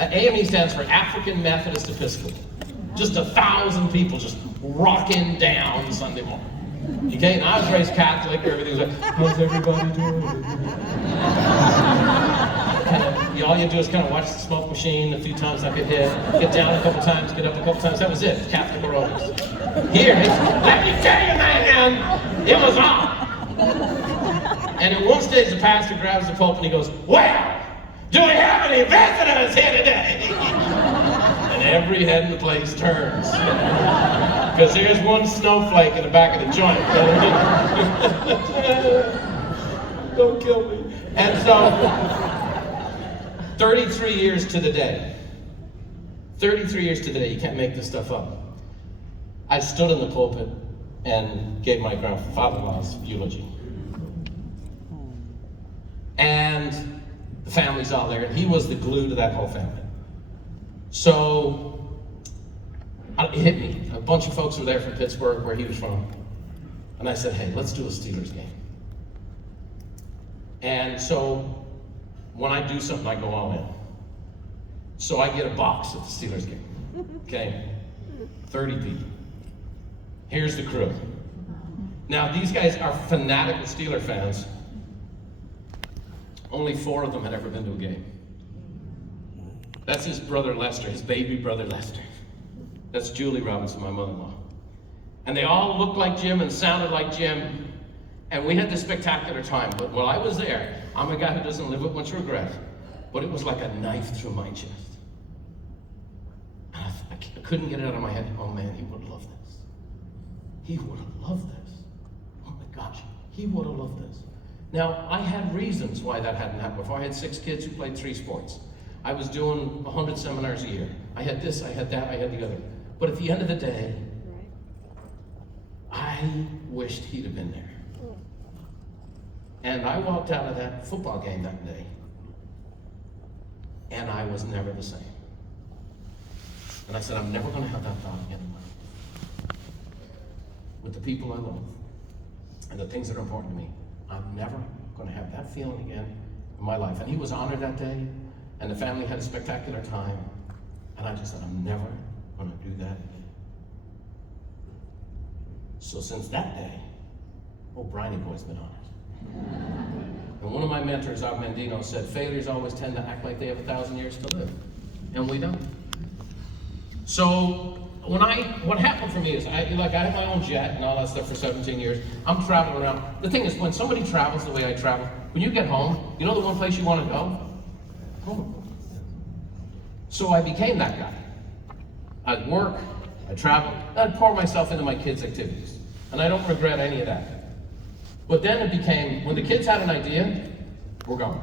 AME stands for African Methodist Episcopal. Just 1,000 people just rocking down Sunday morning. Okay, and I was raised Catholic, everything was like, how's everybody doing? All you do is kind of watch the smoke machine a few times I could hit, get down a couple times, get up a couple times, that was it, Catholic aerobics. Here, let me tell you, man, it was on. And at one stage, the pastor grabs the pulpit and he goes, well, do we have any visitors here today? And every head in the place turns. Because there's one snowflake in the back of the joint. Don't kill me. And so, 33 years to the day. 33 years to the day, you can't make this stuff up. I stood in the pulpit and gave my grandfather-in-law's eulogy. And the family's all there, and he was the glue to that whole family. So, it hit me. A bunch of folks were there from Pittsburgh, where he was from. And I said, hey, let's do a Steelers game. And so, when I do something, I go all in. So I get a box at the Steelers game. Okay? 30 people. Here's the crew. Now, these guys are fanatical Steeler fans. Only 4 of them had ever been to a game. That's his brother Lester, his baby brother Lester. That's Julie Robinson, my mother-in-law. And they all looked like Jim and sounded like Jim. And we had this spectacular time. But while I was there, I'm a guy who doesn't live with much regret. But it was like a knife through my chest. And I couldn't get it out of my head. Oh man, he would have loved this. He would have loved this. Oh my gosh, he would have loved this. Now, I had reasons why that hadn't happened before. I had 6 kids who played 3 sports. I was doing 100 seminars a year. I had this, I had that, I had the other. But at the end of the day, I wished he'd have been there. And I walked out of that football game that day, and I was never the same. And I said, I'm never going to have that thought again in my life. With the people I love, and the things that are important to me, I'm never going to have that feeling again in my life. And he was honored that day, and the family had a spectacular time, and I just said, I'm never going to do that again. So since that day, Briny Boy's been honored. And one of my mentors, Bob Mendino, said, failures always tend to act like they have 1,000 years to live. And we don't. So what happened for me is, I had my own jet and all that stuff for 17 years. I'm traveling around. The thing is, when somebody travels the way I travel, when you get home, you know the one place you want to go? Home. So I became that guy. I'd work, I'd travel, I'd pour myself into my kids' activities. And I don't regret any of that. But then it became, when the kids had an idea, we're going.